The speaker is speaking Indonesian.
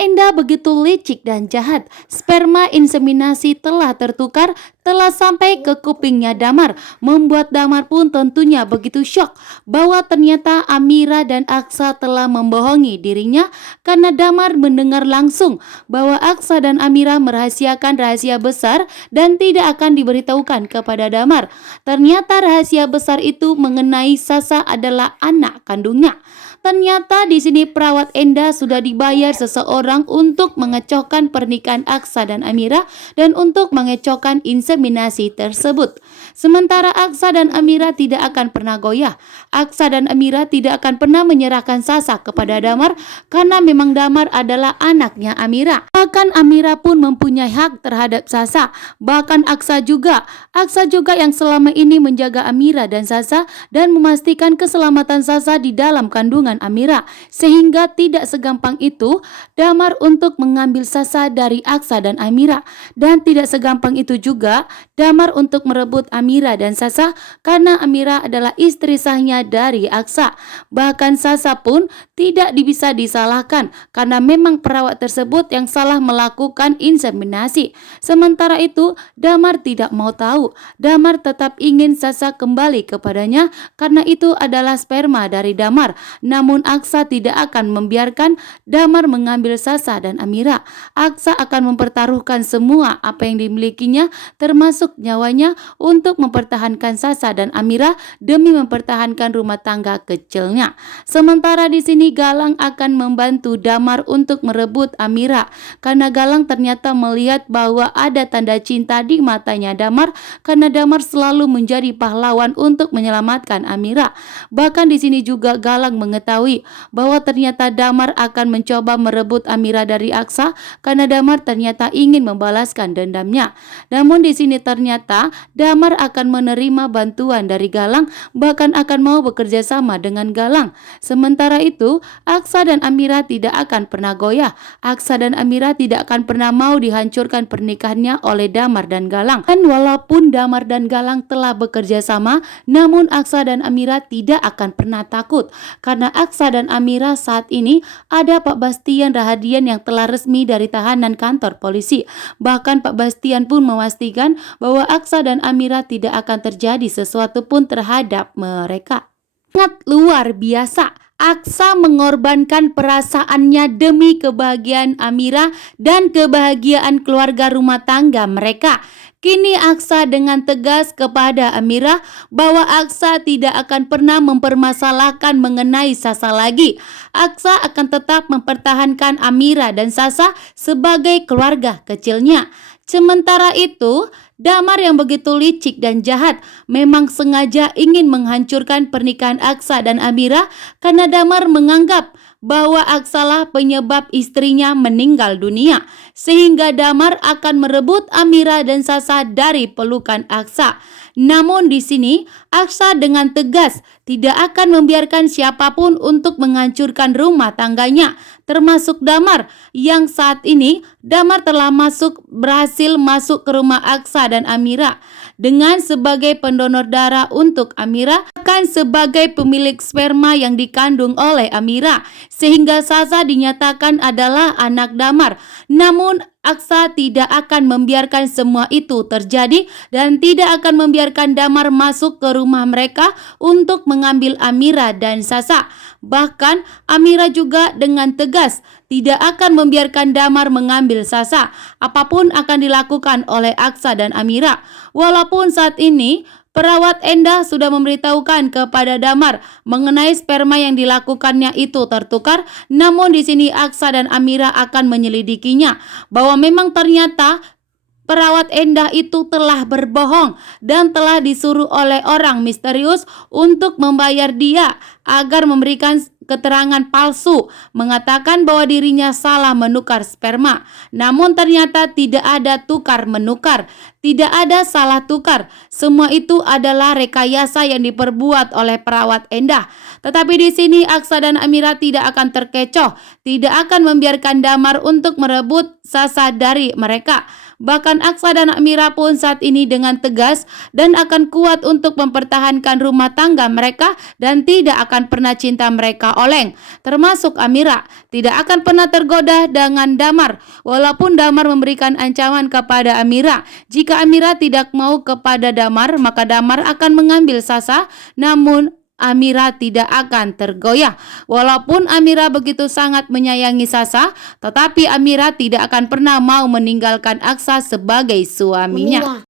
Endah begitu licik dan jahat. Sperma inseminasi telah tertukar, telah sampai ke kupingnya Damar, membuat Damar pun tentunya begitu syok bahwa ternyata Amira dan Aksa telah membohongi dirinya, karena Damar mendengar langsung bahwa Aksa dan Amira merahasiakan rahasia besar dan tidak akan diberitahukan kepada Damar. Ternyata rahasia besar itu mengenai Sasa adalah anak kandungnya. Ternyata di sini perawat Endah sudah dibayar seseorang untuk mengecohkan pernikahan Aksa dan Amira dan untuk mengecohkan inseminasi tersebut. Sementara Aksa dan Amira tidak akan pernah goyah. Aksa dan Amira tidak akan pernah menyerahkan Sasa kepada Damar karena memang Damar adalah anaknya Amira. Bahkan Amira pun mempunyai hak terhadap Sasa. Bahkan Aksa juga yang selama ini menjaga Amira dan Sasa dan memastikan keselamatan Sasa di dalam kandungan Amira, sehingga tidak segampang itu Damar untuk mengambil Sasa dari Aksa dan Amira, dan tidak segampang itu juga Damar untuk merebut Amira dan Sasa karena Amira adalah istri sahnya dari Aksa. Bahkan Sasa pun tidak bisa disalahkan karena memang perawat tersebut yang salah melakukan inseminasi. Sementara itu Damar tidak mau tahu. Damar tetap ingin Sasa kembali kepadanya karena itu adalah sperma dari Damar. Namun Aksa tidak akan membiarkan Damar mengambil Sasa dan Amira. Aksa akan mempertaruhkan semua apa yang dimilikinya termasuk nyawanya untuk mempertahankan Sasa dan Amira demi mempertahankan rumah tangga kecilnya. Sementara di sini Galang akan membantu Damar untuk merebut Amira karena Galang ternyata melihat bahwa ada tanda cinta di matanya Damar karena Damar selalu menjadi pahlawan untuk menyelamatkan Amira. Bahkan di sini juga Galang mengetahui bahwa ternyata Damar akan mencoba merebut Amira dari Aksa karena Damar ternyata ingin membalaskan dendamnya. Namun di sini ternyata Damar akan menerima bantuan dari Galang, bahkan akan mau bekerja sama dengan Galang. Sementara itu Aksa dan Amira tidak akan pernah goyah. Aksa dan Amira tidak akan pernah mau dihancurkan pernikahannya oleh Damar dan Galang. Dan walaupun Damar dan Galang telah bekerja sama, namun Aksa dan Amira tidak akan pernah takut karena Aksa dan Amira saat ini ada Pak Bastian Rahadian yang telah resmi dari tahanan kantor polisi. Bahkan Pak Bastian pun memastikan bahwa Aksa dan Amira tidak akan terjadi sesuatu pun terhadap mereka. Sangat luar biasa. Aksa mengorbankan perasaannya demi kebahagiaan Amira dan kebahagiaan keluarga rumah tangga mereka. Kini Aksa dengan tegas kepada Amira bahwa Aksa tidak akan pernah mempermasalahkan mengenai Sasa lagi. Aksa akan tetap mempertahankan Amira dan Sasa sebagai keluarga kecilnya. Sementara itu, Damar yang begitu licik dan jahat memang sengaja ingin menghancurkan pernikahan Aksa dan Amira karena Damar menganggap bahwa Aksalah penyebab istrinya meninggal dunia, sehingga Damar akan merebut Amira dan Sasa dari pelukan Aksa. Namun di sini Aksa dengan tegas tidak akan membiarkan siapapun untuk menghancurkan rumah tangganya, termasuk Damar yang saat ini Damar telah berhasil masuk ke rumah Aksa dan Amira dengan sebagai pendonor darah untuk Amira, bahkan sebagai pemilik sperma yang dikandung oleh Amira, sehingga Sasa dinyatakan adalah anak Damar. Namun Aksa tidak akan membiarkan semua itu terjadi dan tidak akan membiarkan Damar masuk ke rumah mereka untuk mengambil Amira dan Sasa. Bahkan Amira juga dengan tegas tidak akan membiarkan Damar mengambil Sasa. Apapun akan dilakukan oleh Aksa dan Amira. Walaupun saat ini perawat Endah sudah memberitahukan kepada Damar mengenai sperma yang dilakukannya itu tertukar, namun di sini Aksa dan Amira akan menyelidikinya bahwa memang ternyata perawat Endah itu telah berbohong dan telah disuruh oleh orang misterius untuk membayar dia agar memberikan keterangan palsu mengatakan bahwa dirinya salah menukar sperma. Namun ternyata tidak ada tukar menukar, tidak ada salah tukar. Semua itu adalah rekayasa yang diperbuat oleh perawat Endah. Tetapi di sini Aksa dan Amira tidak akan terkecoh, tidak akan membiarkan Damar untuk merebut Sasa dari mereka. Bahkan Aksa dan Amira pun saat ini dengan tegas dan akan kuat untuk mempertahankan rumah tangga mereka dan tidak akan akan pernah cinta mereka oleng. Termasuk Amira tidak akan pernah tergoda dengan Damar. Walaupun Damar memberikan ancaman kepada Amira, jika Amira tidak mau kepada Damar, maka Damar akan mengambil Sasa. Namun Amira tidak akan tergoyah. Walaupun Amira begitu sangat menyayangi Sasa, tetapi Amira tidak akan pernah mau meninggalkan Aksa sebagai suaminya.